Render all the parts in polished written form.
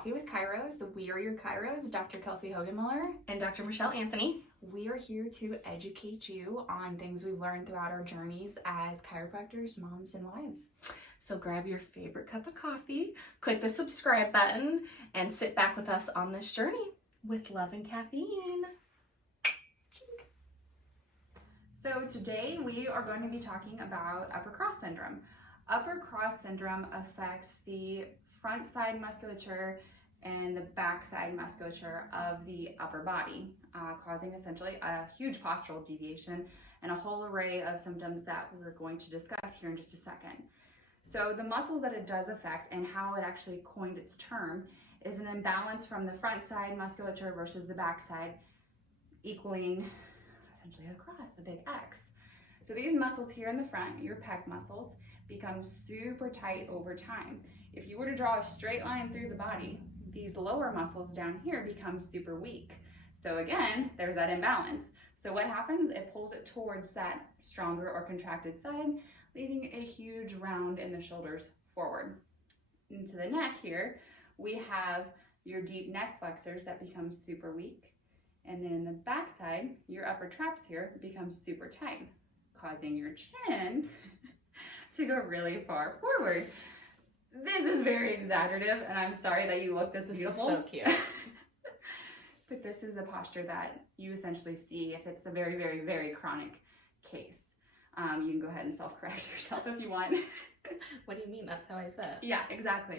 Coffee with Chiros. We are your Chiros, Dr. Kelsie Hogenmiller and Dr. Michelle Anthony. We are here to educate you on things we've learned throughout our journeys as chiropractors, moms, and wives. So grab your favorite cup of coffee, click the subscribe button, and sit back with us on this journey with love and caffeine. So today we are going to be talking about upper cross syndrome. Upper cross syndrome affects the front side musculature and the back side musculature of the upper body, causing essentially a huge postural deviation and a whole array of symptoms that we're going to discuss here in just a second. So the muscles that it does affect and how it actually coined its term is an imbalance from the front side musculature versus the back side, equaling essentially a cross, a big X. So these muscles here in the front, your pec muscles, become super tight over time. If you were to draw a straight line through the body, these lower muscles down here become super weak. So again, there's that imbalance. So what happens? It pulls it towards that stronger or contracted side, leaving a huge round in the shoulders forward. Into the neck here, we have your deep neck flexors that become super weak. And then in the back side, your upper traps here become super tight, causing your chin to go really far forward. This is very exaggerative, and I'm sorry that you look this beautiful. This is so cute. But this is the posture that you essentially see if it's a very, very, very chronic case. You can go ahead and self-correct yourself if you want. What do you mean? That's how I said. Yeah, exactly.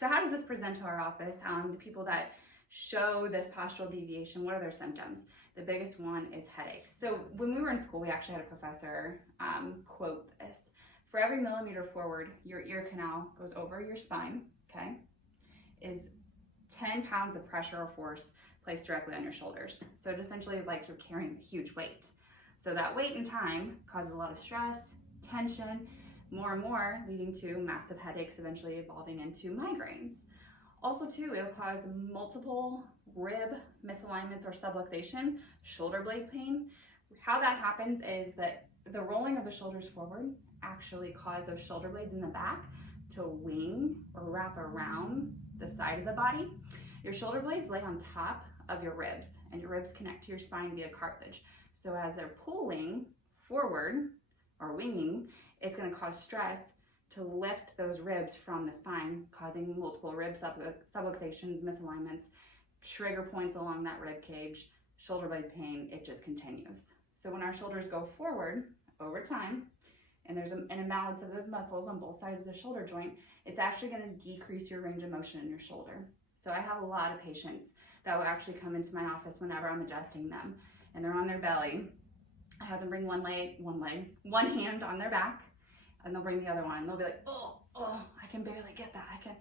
So how does this present to our office? The people that show this postural deviation, what are their symptoms? The biggest one is headaches. So when we were in school, we actually had a professor quote this. For every millimeter forward, your ear canal goes over your spine, okay, is 10 pounds of pressure or force placed directly on your shoulders. So it essentially is like you're carrying a huge weight. So that weight in time causes a lot of stress, tension, more and more, leading to massive headaches, eventually evolving into migraines. Also too, it'll cause multiple rib misalignments or subluxation, shoulder blade pain. How that happens is that the rolling of the shoulders forward actually cause those shoulder blades in the back to wing or wrap around the side of the body. Your shoulder blades lay on top of your ribs, and your ribs connect to your spine via cartilage. So as they're pulling forward or winging, it's going to cause stress to lift those ribs from the spine, causing multiple rib subluxations, misalignments, trigger points along that rib cage, shoulder blade pain. It just continues. So when our shoulders go forward over time, and there's an imbalance of those muscles on both sides of the shoulder joint, it's actually going to decrease your range of motion in your shoulder. So I have a lot of patients that will actually come into my office whenever I'm adjusting them, and they're on their belly. I have them bring one hand on their back, and they'll bring the other one. They'll be like, oh, I can barely get that.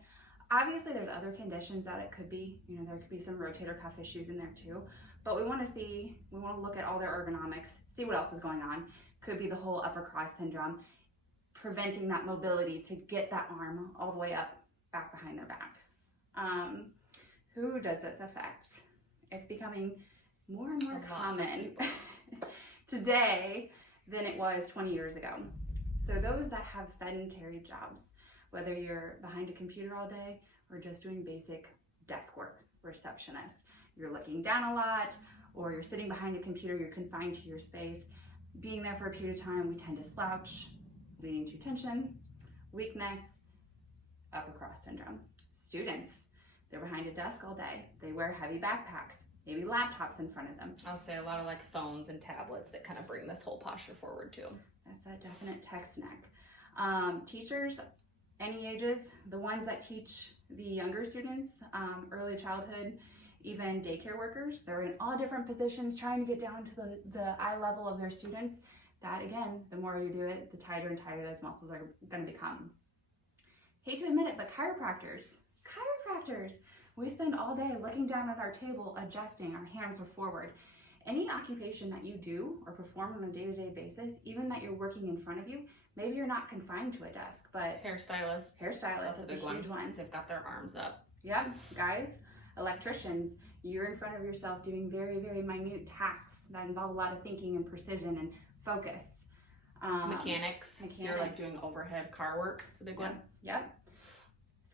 Obviously there's other conditions that it could be, there could be some rotator cuff issues in there too, but we want to look at all their ergonomics, see what else is going on. Could be the whole upper cross syndrome, preventing that mobility to get that arm all the way up, back behind their back. Who does this affect? It's becoming more and more common today than it was 20 years ago. So those that have sedentary jobs, whether you're behind a computer all day or just doing basic desk work, receptionist, you're looking down a lot, or you're sitting behind a computer, you're confined to your space, being there for a period of time, we tend to slouch, leading to tension, weakness, upper cross syndrome. Students, they're behind a desk all day. They wear heavy backpacks, maybe laptops in front of them. I'll say a lot of like phones and tablets that kind of bring this whole posture forward too. That's that definite text neck. Teachers, any ages, the ones that teach the younger students, early childhood, even daycare workers, they're in all different positions trying to get down to the eye level of their students. That again, the more you do it, the tighter and tighter those muscles are going to become. Hate to admit it, but chiropractors, we spend all day looking down at our table, adjusting, our hands are forward. Any occupation that you do or perform on a day-to-day basis, even that you're working in front of you, maybe you're not confined to a desk, but hairstylists, that's a huge one. They've got their arms up. Yeah, guys, electricians, you're in front of yourself doing very, very minute tasks that involve a lot of thinking and precision and focus. Mechanics, if you're like doing overhead car work, it's a big one. Yep.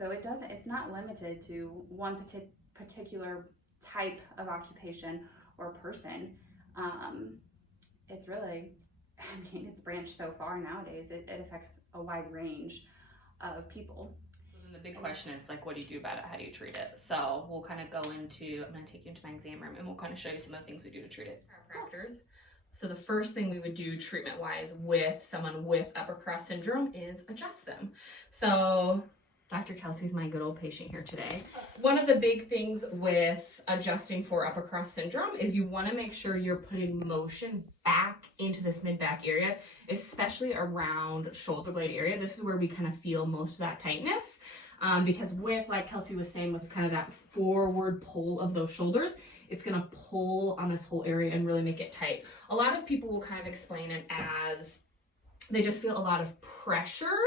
So it's not limited to one particular type of occupation or person. It's really, I mean, it's branched so far nowadays. It affects a wide range of people. So then the big question is like, what do you do about it? How do you treat it? So we'll kind of go into, I'm going to take you into my exam room and we'll kind of show you some of the things we do to treat it. Chiropractors. So the first thing we would do treatment-wise with someone with upper crust syndrome is adjust them. So Dr. Kelsey's my good old patient here today. One of the big things with adjusting for upper crust syndrome is you want to make sure you're putting motion back into this mid-back area, especially around shoulder blade area. This is where we kind of feel most of that tightness. Because with, like Kelsie was saying, with kind of that forward pull of those shoulders, it's going to pull on this whole area and really make it tight. A lot of people will kind of explain it as they just feel a lot of pressure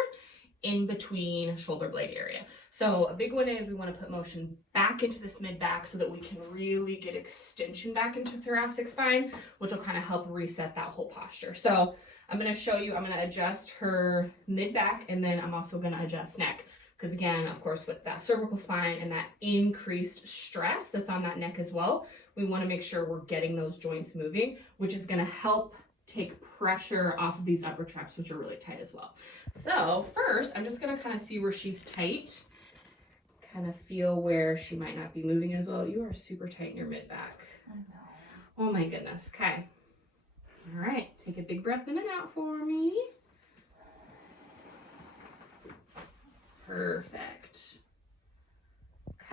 in between shoulder blade area. So a big one is we want to put motion back into this mid-back so that we can really get extension back into thoracic spine, which will kind of help reset that whole posture. So I'm going to show you, I'm going to adjust her mid-back, and then I'm also going to adjust neck. Because again, of course, with that cervical spine and that increased stress that's on that neck as well, we want to make sure we're getting those joints moving, which is going to help take pressure off of these upper traps, which are really tight as well. So first, I'm just going to kind of see where she's tight, kind of feel where she might not be moving as well. You are super tight in your mid-back. I know. Oh my goodness. Okay. All right. Take a big breath in and out for me. Perfect.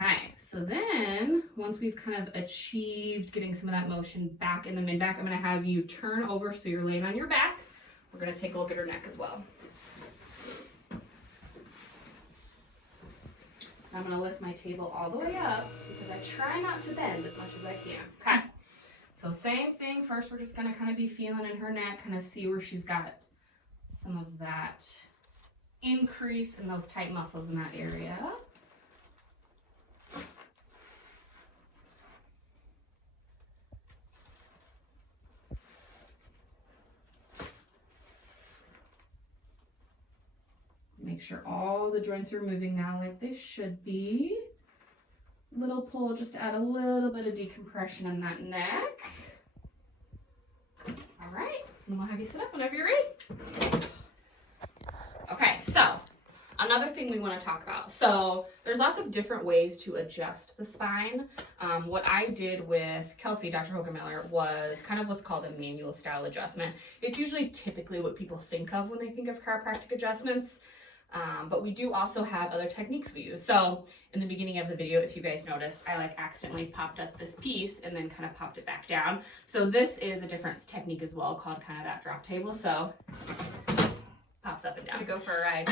Okay, so then once we've kind of achieved getting some of that motion back in the mid-back, I'm going to have you turn over so you're laying on your back. We're going to take a look at her neck as well. I'm going to lift my table all the way up because I try not to bend as much as I can. Okay, so same thing. First, we're just going to kind of be feeling in her neck, kind of see where she's got some of that increase in those tight muscles in that area. Make sure all the joints are moving now like they should be. Little pull just to add a little bit of decompression in that neck. All right, and we'll have you sit up whenever you're ready. Okay, so another thing we want to talk about. So there's lots of different ways to adjust the spine. What I did with Kelsie, Dr. Hogenmiller, was kind of what's called a manual style adjustment. It's usually typically what people think of when they think of chiropractic adjustments. But we do also have other techniques we use. So in the beginning of the video, if you guys noticed, I accidentally popped up this piece and then kind of popped it back down. So this is a different technique as well, called kind of that drop table. So pops up and down. We go for a ride.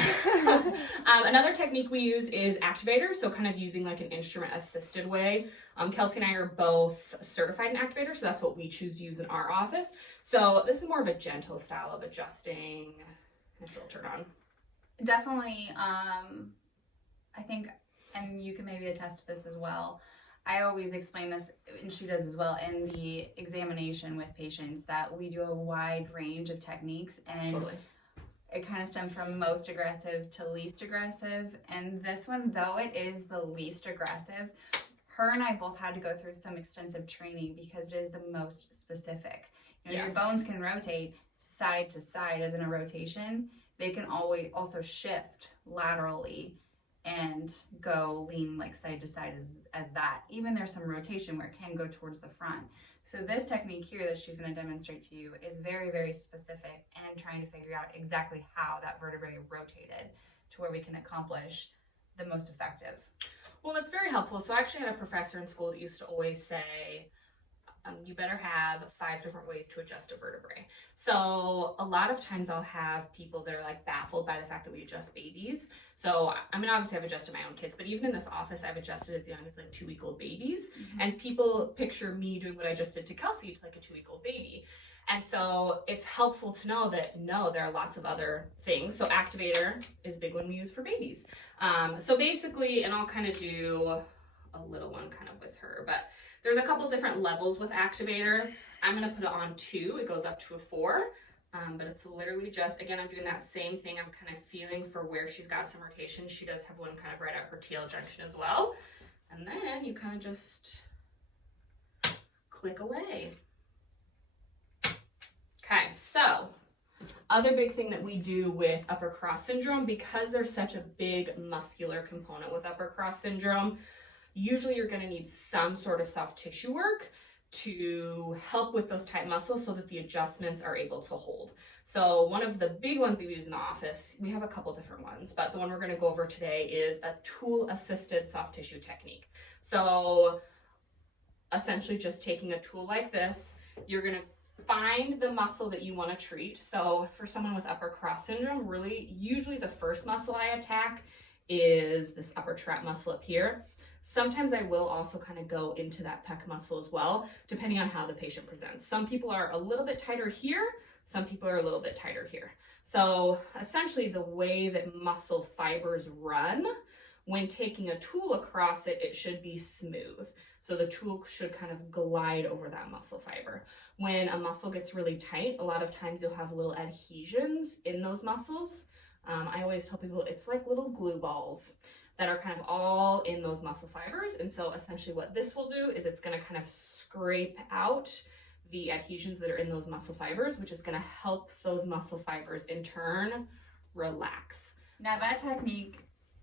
Another technique we use is activators, so kind of using like an instrument assisted way. Kelsie and I are both certified in activators, so that's what we choose to use in our office. So this is more of a gentle style of adjusting and filtered on. Definitely, I think, and you can maybe attest to this as well, I always explain this, and she does as well, in the examination with patients, that we do a wide range of techniques, and Totally. It kind of stems from most aggressive to least aggressive. And this one, though it is the least aggressive, her and I both had to go through some extensive training because it is the most specific. You know, Yes. Your bones can rotate side to side as in a rotation. They can always also shift laterally and go lean like side to side as that. Even there's some rotation where it can go towards the front. So this technique here that she's going to demonstrate to you is very, very specific and trying to figure out exactly how that vertebrae rotated to where we can accomplish the most effective. Well, that's very helpful. So I actually had a professor in school that used to always say, you better have 5 different ways to adjust a vertebrae. So a lot of times I'll have people that are like baffled by the fact that we adjust babies. So I mean, obviously I've adjusted my own kids, but even in this office, I've adjusted as young as like 2-week-old babies. Mm-hmm. And people picture me doing what I just did to Kelsie to like a 2-week-old baby. And so it's helpful to know that no, there are lots of other things. So activator is a big one we use for babies. So basically, and I'll kind of do a little one kind of with her, but there's a couple different levels with activator. I'm going to put it on 2. It goes up to a 4. But it's literally just, again, I'm doing that same thing. I'm kind of feeling for where she's got some rotation. She does have one kind of right at her TL junction as well. And then you kind of just click away. Okay, so other big thing that we do with upper cross syndrome, because there's such a big muscular component with upper cross syndrome, usually you're going to need some sort of soft tissue work to help with those tight muscles so that the adjustments are able to hold. So one of the big ones we use in the office, we have a couple different ones, but the one we're going to go over today is a tool-assisted soft tissue technique. So essentially just taking a tool like this, you're going to find the muscle that you want to treat. So for someone with upper cross syndrome, really usually the first muscle I attack is this upper trap muscle up here. Sometimes I will also kind of go into that pec muscle as well, depending on how the patient presents. Some people are a little bit tighter here, some people are a little bit tighter here. So essentially the way that muscle fibers run, when taking a tool across it, it should be smooth. So the tool should kind of glide over that muscle fiber. When a muscle gets really tight, a lot of times you'll have little adhesions in those muscles. I always tell people it's like little glue balls that are kind of all in those muscle fibers. And so essentially what this will do is it's going to kind of scrape out the adhesions that are in those muscle fibers, which is going to help those muscle fibers in turn relax. Now that technique,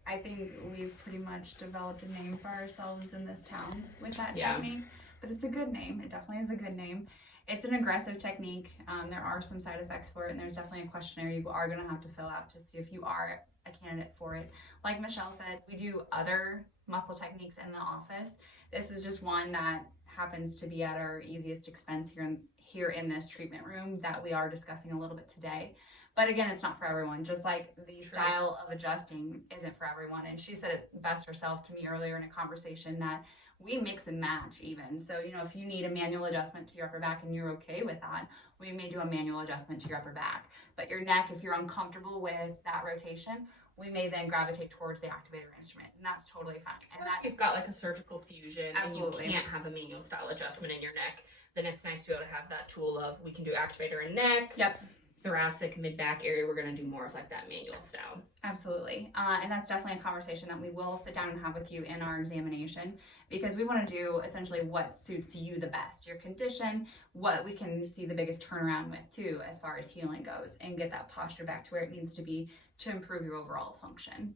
I think we've pretty much developed a name for ourselves in this town with that technique, but it's a good name. It definitely is a good name. It's an aggressive technique. There are some side effects for it, and there's definitely a questionnaire you are going to have to fill out to see if you are a candidate for it. Like Michelle said, we do other muscle techniques in the office. This is just one that happens to be at our easiest expense here in this treatment room that we are discussing a little bit today. But again, it's not for everyone. Just like the style of adjusting isn't for everyone. And she said it best herself to me earlier in a conversation that we mix and match even. So, you know, if you need a manual adjustment to your upper back and you're okay with that, we may do a manual adjustment to your upper back. But your neck, if you're uncomfortable with that rotation, we may then gravitate towards the activator instrument, and that's totally fine. And if you've got like a surgical fusion Absolutely. and you can't have a manual style adjustment in your neck, then it's nice to be able to have that tool of we can do activator in neck. Yep. Thoracic, mid-back area, we're going to do more of like that manual style. Absolutely. And that's definitely a conversation that we will sit down and have with you in our examination, because we want to do essentially what suits you the best, your condition, what we can see the biggest turnaround with too as far as healing goes, and get that posture back to where it needs to be to improve your overall function.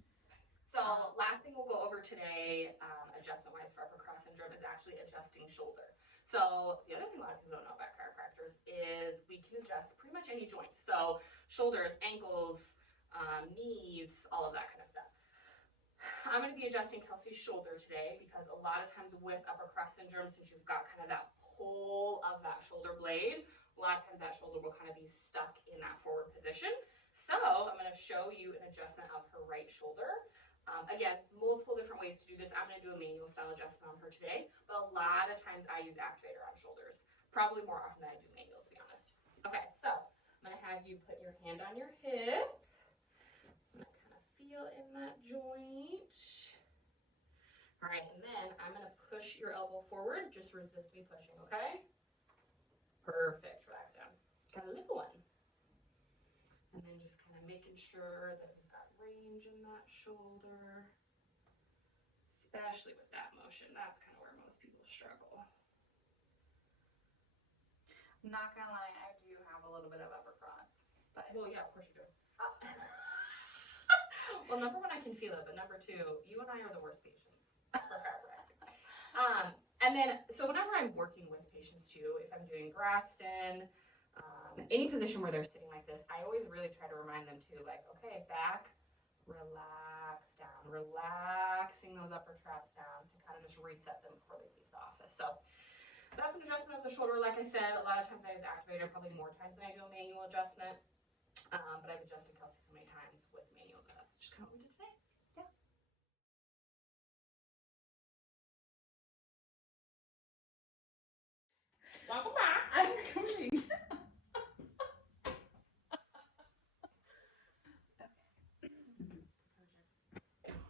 So last thing we'll go over today, adjustment-wise for upper cross syndrome, is actually adjusting shoulder. So the other thing a lot of people don't know about chiropractors is we can adjust pretty much any joint. So shoulders, ankles, knees, all of that kind of stuff. I'm going to be adjusting Kelsie's shoulder today because a lot of times with upper cross syndrome, since you've got kind of that pull of that shoulder blade, a lot of times that shoulder will kind of be stuck in that forward position. So I'm going to show you an adjustment of her right shoulder. Again, multiple different ways to do this. I'm going to do a manual style adjustment on her today, but a lot of times I use activator on shoulders. Probably more often than I do manual, to be honest. Okay, so I'm going to have you put your hand on your hip. I'm going to kind of feel in that joint. All right, and then I'm going to push your elbow forward. Just resist me pushing, okay? Perfect. Relax down. Got a little one. And then just kind of making sure that we've got range in that shoulder, especially with that motion. That's kind of where most people struggle. I'm not gonna lie, I do have a little bit of upper cross, but Well, yeah, of course you do. Well, number one, I can feel it, but number two, you and I are the worst patients for chiropractic. And then, so whenever I'm working with patients too, if I'm doing Grafton, any position where they're sitting like this, I always really try to remind them to like, okay, back, relax down, relaxing those upper traps down to kind of just reset them before they leave the office. So that's an adjustment of the shoulder. Like I said, a lot of times I use activator, probably more times than I do a manual adjustment. But I've adjusted Kelsie so many times with manual that that's just kind of what we did today. yeah. Welcome back. I'm coming.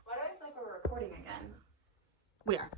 Why do I feel like we're recording again? We are.